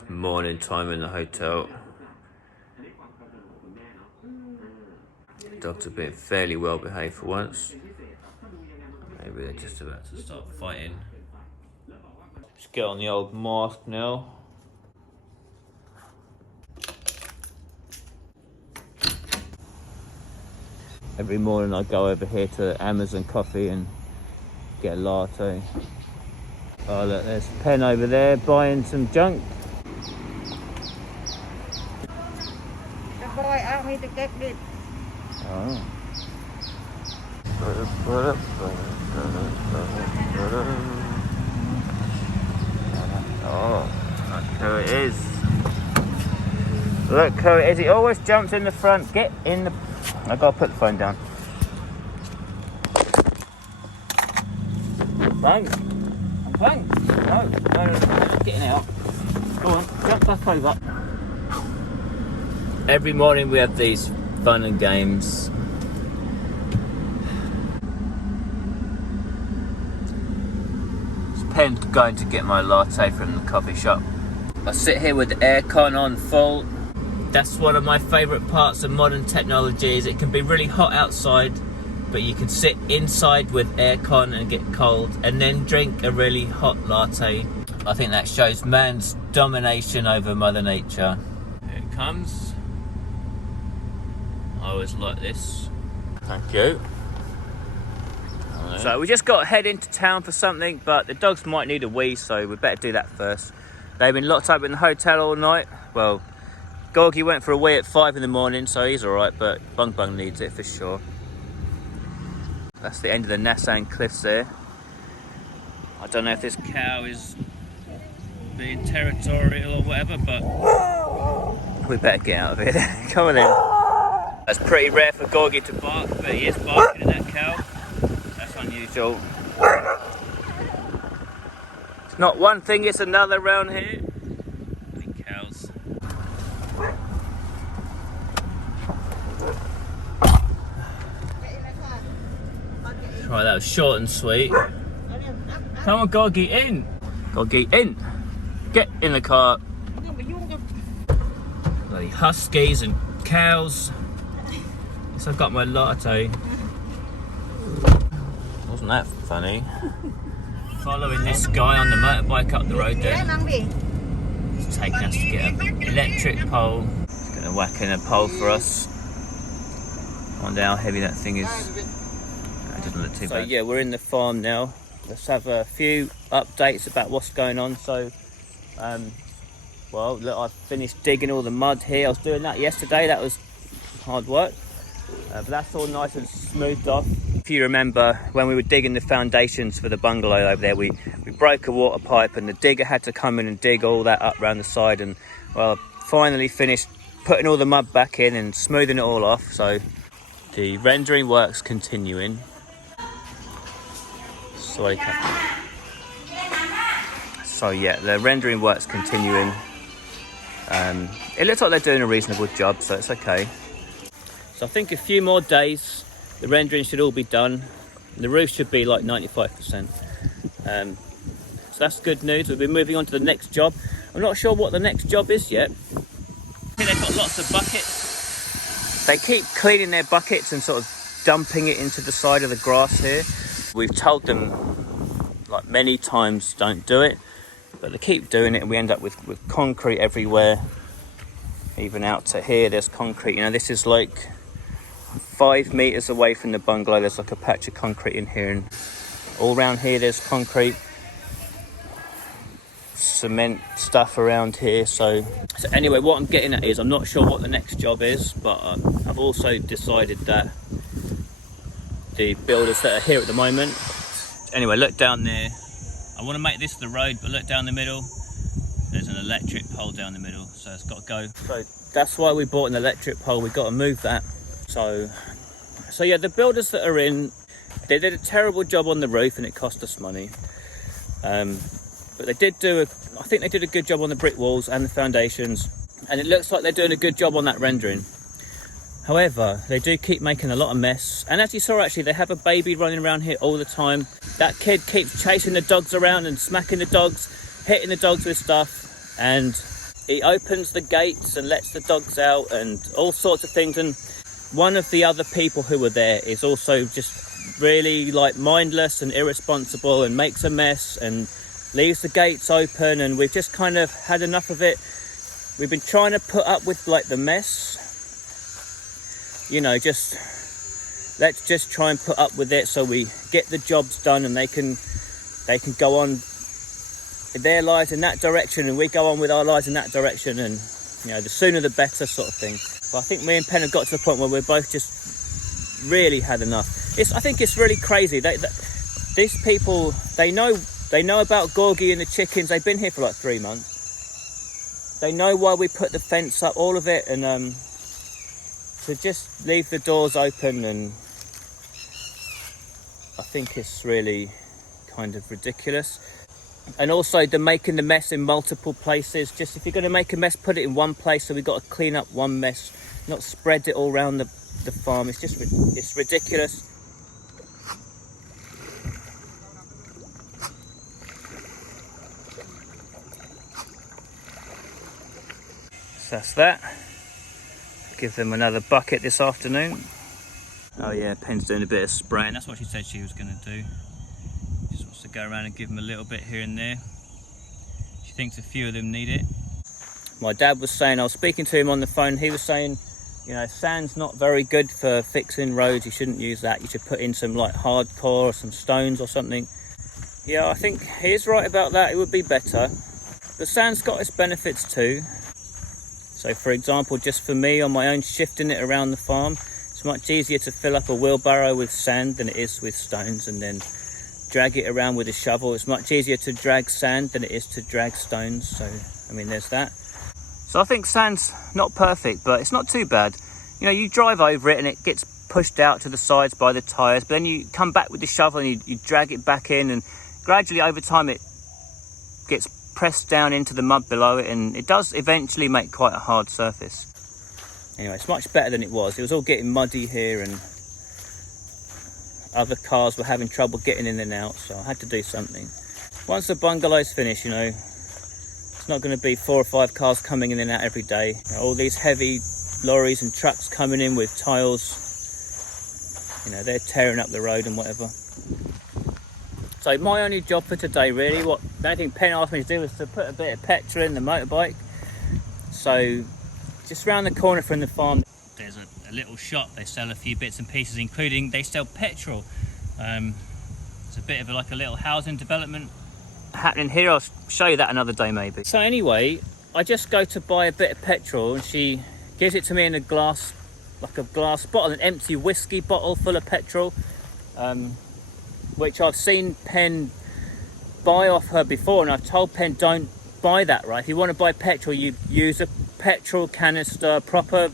It's morning time in the hotel. Dogs have been fairly well behaved for once. Maybe they're just about to start fighting. Let's get on the old mask now. Every morning I go over here to Amazon Coffee and get a latte. Oh look, there's Pen over there buying some junk. The boy asked me to get it. Oh. Oh, look who it is. Look who it is. He always jumps in the front. Get in the... I gotta put the phone down. Bang. Bang. No, getting out. Go on, jump back over. Every morning we have these fun and games. It's Pen going to get my latte from the coffee shop. I sit here with the aircon on full. That's one of my favourite parts of modern technology. Is it can be really hot outside, but you can sit inside with aircon and get cold and then drink a really hot latte. I think that shows man's domination over Mother Nature. Here it comes. I always like this. Thank you. So we just got to head into town for something, but the dogs might need a wee, so we better do that first. They've been locked up in the hotel all night. Well, Gorgie went for a wee at 5 in the morning, so he's all right, but Bung Bung needs it for sure. That's the end of the Nassan Cliffs there. I don't know if this cow is being territorial or whatever, but we better get out of here. Come on in. That's pretty rare for Gorgie to bark, but he is barking at that cow. That's unusual. It's not one thing, it's another around here. I think cows. Right, that was short and sweet. Come on, Gorgie, in! Gorgie, in! Get in the car. Bloody huskies and cows. Guess I've got my latte. Wasn't that funny? Following this guy on the motorbike up the road there. He's taking us to get an electric pole. He's going to whack in a pole for us. I wonder how heavy that thing is. It doesn't look too bad. So yeah, we're in the farm now. Let's have a few updates about what's going on. So, well, look, I've finished digging all the mud here. I was doing that yesterday. That was hard work. But that's all nice and smoothed off. If you remember, when we were digging the foundations for the bungalow over there, we broke a water pipe and the digger had to come in and dig all that up around the side. And, well, finally finished putting all the mud back in and smoothing it all off. So the rendering work's continuing. So yeah, the rendering work's continuing. It looks like they're doing a reasonable job, so it's okay. So I think a few more days, the rendering should all be done. The roof should be like 95%. So that's good news. We'll be moving on to the next job. I'm not sure what the next job is yet. I think they've got lots of buckets. They keep cleaning their buckets and sort of dumping it into the side of the grass here. We've told them like many times don't do it, but they keep doing it and we end up with concrete everywhere. Even out to here there's concrete. You know, this is like 5 meters away from the bungalow. There's like a patch of concrete in here, and all around here there's concrete, cement stuff around here. So anyway, what I'm getting at is I'm not sure what the next job is, but I've also decided that the builders that are here at the moment. Anyway, look down there. I want to make this the road, but look down the middle. There's an electric pole down the middle, so it's got to go. So that's why we bought an electric pole. We've got to move that. So yeah, the builders that are in, they did a terrible job on the roof and it cost us money. But they did I think they did a good job on the brick walls and the foundations, and it looks like they're doing a good job on that rendering. However, they do keep making a lot of mess. And as you saw, actually, they have a baby running around here all the time. That kid keeps chasing the dogs around and smacking the dogs, hitting the dogs with stuff. And he opens the gates and lets the dogs out and all sorts of things. And one of the other people who were there is also just really like mindless and irresponsible and makes a mess and leaves the gates open, and we've just kind of had enough of it. We've been trying to put up with like the mess, you know, let's just try and put up with it so we get the jobs done and they can go on their lives in that direction and we go on with our lives in that direction, and you know, the sooner the better sort of thing. But I think me and Pen have got to the point where we're both just really had enough. I think it's really crazy. These people, they know about Gorgie and the chickens. They've been here for like 3 months. They know why we put the fence up, all of it, and to just leave the doors open, and I think it's really kind of ridiculous. And also they're making the mess in multiple places. Just if you're going to make a mess, put it in one place, so we've got to clean up one mess, not spread it all around the farm. It's ridiculous. So that's that. Give them another bucket this afternoon. Oh yeah, Pen's doing a bit of spraying. That's what she said she was going to do. Just wants to go around and give them a little bit here and there. She thinks a few of them need it. My dad was saying, I was speaking to him on the phone, he was saying, you know, sand's not very good for fixing roads. You shouldn't use that. You should put in some like hardcore or some stones or something. Yeah, I think he is right about that. It would be better. But sand's got its benefits too. So for example, just for me on my own, shifting it around the farm, it's much easier to fill up a wheelbarrow with sand than it is with stones, and then drag it around with a shovel. It's much easier to drag sand than it is to drag stones. So, I mean, there's that. So I think sand's not perfect, but it's not too bad. You know, you drive over it and it gets pushed out to the sides by the tyres, but then you come back with the shovel and you drag it back in, and gradually over time it gets pressed down into the mud below it, and it does eventually make quite a hard surface. Anyway, it's much better than it was. It was all getting muddy here and other cars were having trouble getting in and out, so I had to do something. Once the bungalow's finished, you know, it's not going to be 4 or 5 cars coming in and out every day. You know, all these heavy lorries and trucks coming in with tiles, you know, they're tearing up the road and whatever. So my only job for today, really, the only thing Pen asked me to do was to put a bit of petrol in the motorbike. So just round the corner from the farm, there's a little shop. They sell a few bits and pieces, including they sell petrol. It's a bit of like a little housing development happening here. I'll show you that another day maybe. So anyway, I just go to buy a bit of petrol and she gives it to me in a glass, like a glass bottle, an empty whiskey bottle full of petrol, which I've seen Pen buy off her before, and I've told Pen, don't buy that, right? If you want to buy petrol, you use a petrol canister, proper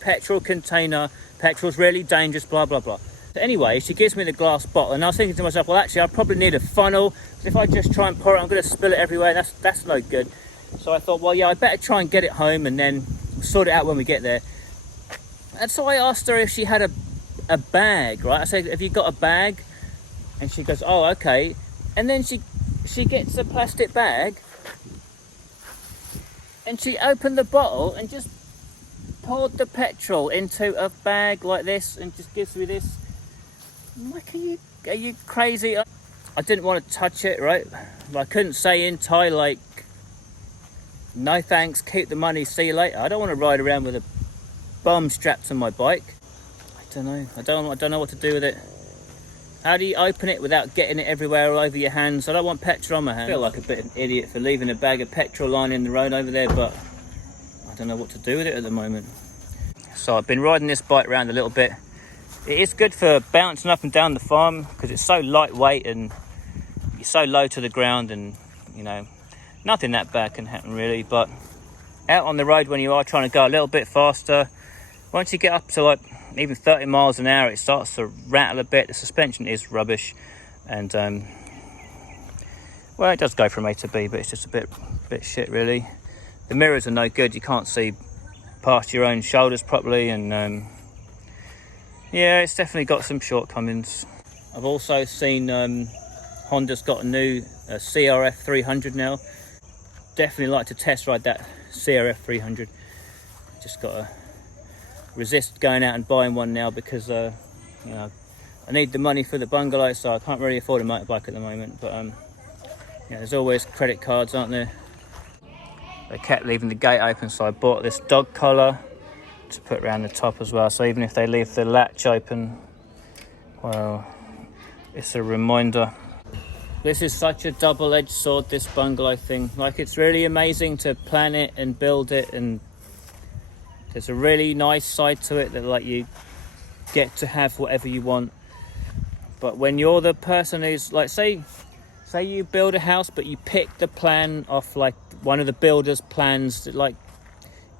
petrol container. Petrol's really dangerous, blah blah blah. So anyway, she gives me the glass bottle, and I was thinking to myself, well, actually I probably need a funnel, because if I just try and pour it, I'm going to spill it everywhere. That's no good. So I thought, well, yeah, I better try and get it home and then sort it out when we get there. And so I asked her if she had a bag, right? I said, have you got a bag? And she goes, oh, okay. And then she gets a plastic bag and she opened the bottle and just poured the petrol into a bag like this and just gives me this. I'm like, are you crazy? I didn't want to touch it, right? I couldn't say in Thai, like, no thanks, keep the money, see you later. I don't want to ride around with a bomb strapped to my bike. I don't know. I don't know what to do with it. How do you open it without getting it everywhere all over your hands? I don't want petrol on my hands. I feel like a bit of an idiot for leaving a bag of petrol lying in the road over there, but I don't know what to do with it at the moment. So I've been riding this bike around a little bit. It is good for bouncing up and down the farm because it's so lightweight and you're so low to the ground, and you know, nothing that bad can happen really. But out on the road, when you are trying to go a little bit faster, once you get up to like even 30 miles an hour, it starts to rattle a bit. The suspension is rubbish, and well, it does go from A to B, but it's just a bit shit really. The mirrors are no good. You can't see past your own shoulders properly, and yeah, it's definitely got some shortcomings. I've also seen Honda's got a new CRF 300 now. definitely like to test ride that CRF 300. Just got to resist going out and buying one now because you know, I need the money for the bungalow, so I can't really afford a motorbike at the moment. But yeah, there's always credit cards, aren't there? They kept leaving the gate open, so I bought this dog collar to put around the top as well. So even if they leave the latch open, well, it's a reminder. This is such a double-edged sword, this bungalow thing. Like, it's really amazing to plan it and build it, and there's a really nice side to it that, like, you get to have whatever you want. But when you're the person who's, like, say you build a house, but you pick the plan off, like, one of the builder's plans, that, like,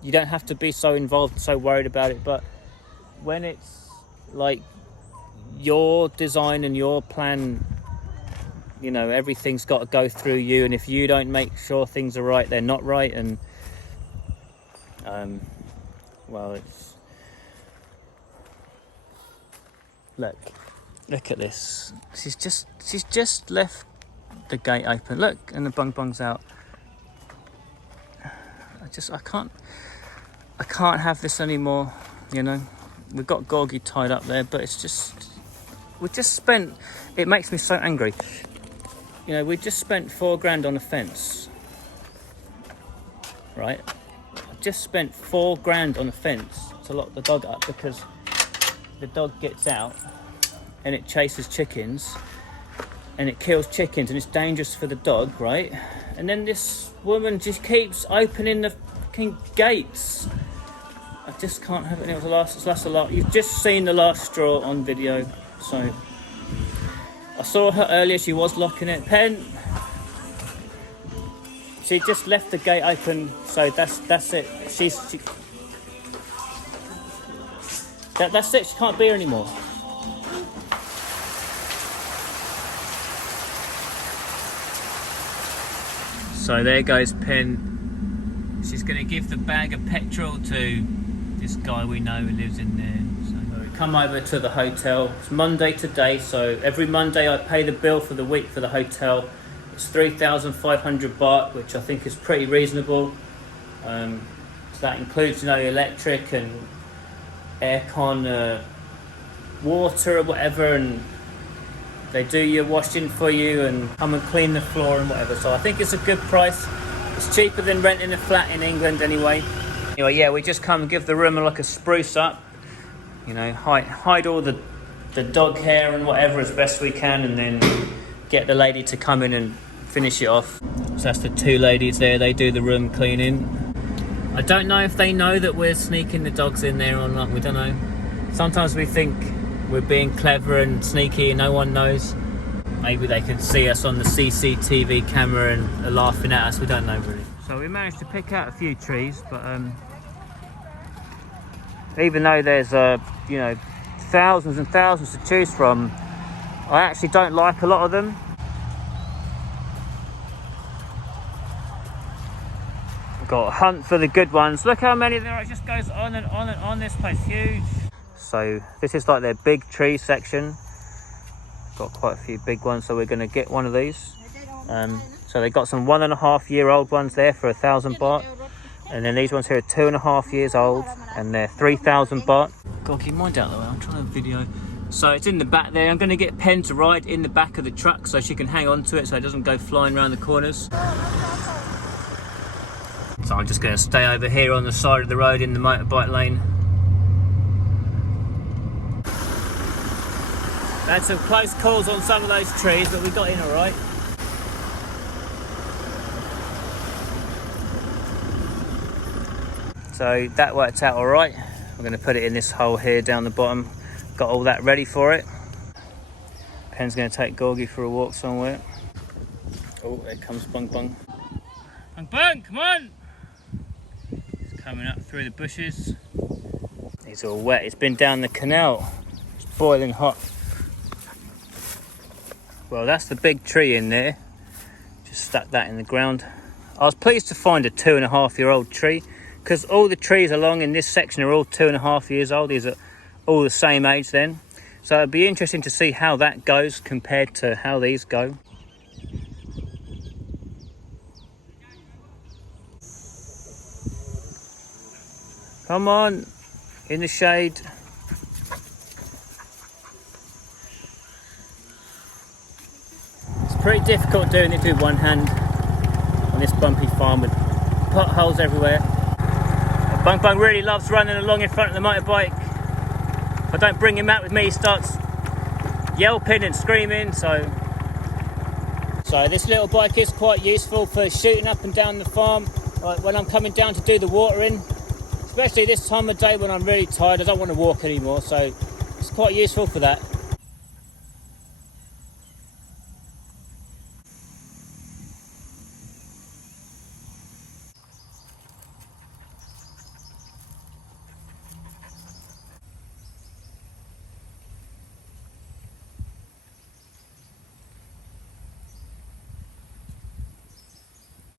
you don't have to be so involved and so worried about it. But when it's, like, your design and your plan, you know, everything's got to go through you, and if you don't make sure things are right, they're not right. And well, it's, look at this. She's just left the gate open. Look, and the bung's out. I can't have this anymore. You know, we've got Gorgie tied up there, but it's just, we just spent, it makes me so angry. You know, we just spent $4,000 on a fence, right? I just spent $4,000 on a fence to lock the dog up because the dog gets out and it chases chickens and it kills chickens and it's dangerous for the dog, right? And then this woman just keeps opening the fucking gates. I just can't have it. It was the last. You've just seen the last straw on video, so. I saw her earlier, she was locking it. Pen, she just left the gate open, so that's it. That's it, she can't be here anymore. So there goes Pen. She's going to give the bag of petrol to this guy we know who lives in there. Come over to the hotel. It's Monday today, so every Monday I pay the bill for the week for the hotel. It's 3,500 baht, which I think is pretty reasonable. So that includes, you know, electric and aircon, water or whatever, and they do your washing for you and come and clean the floor and whatever. So I think it's a good price. It's cheaper than renting a flat in England anyway. Anyway, yeah, we just come and give the room like a spruce up. You know, hide all the dog hair and whatever as best we can, and then get the lady to come in and finish it off. So that's the two ladies there, they do the room cleaning. I don't know if they know that we're sneaking the dogs in there or not, we don't know. Sometimes we think we're being clever and sneaky and no one knows. Maybe they can see us on the CCTV camera and are laughing at us, we don't know really. So we managed to pick out a few trees, but even though there's you know, thousands and thousands to choose from, I actually don't like a lot of them. We've got to hunt for the good ones. Look how many there are. It just goes on and on and on. This place huge. So this is like their big tree section. Got quite a few big ones, so we're going to get one of these. So they got some 1.5-year-old ones there for 1,000 baht. And then these ones here are 2.5 years old, and they're 3,000 baht. God, keep mind out of the way, I'm trying to video. So it's in the back there. I'm going to get Pen to ride in the back of the truck so she can hang on to it so it doesn't go flying around the corners. So I'm just going to stay over here on the side of the road in the motorbike lane. Had some close calls on some of those trees, but we got in all right. So that worked out all right. We're going to put it in this hole here down the bottom. Got all that ready for it. Pen's going to take Gorgie for a walk somewhere. Oh, there comes Bung Bung. Bung Bung, come on! He's coming up through the bushes. He's all wet. It's been down the canal. It's boiling hot. Well, that's the big tree in there. Just stuck that in the ground. I was pleased to find a 2.5-year-old tree, because all the trees along in this section are all 2.5 years old. These are all the same age then. So it'd be interesting to see how that goes compared to how these go. Come on, in the shade. It's pretty difficult doing it with one hand on this bumpy farm with potholes everywhere. Bung Bung really loves running along in front of the motorbike. If I don't bring him out with me, he starts yelping and screaming, so this little bike is quite useful for shooting up and down the farm, like when I'm coming down to do the watering, especially this time of day when I'm really tired. I don't want to walk anymore, so it's quite useful for that.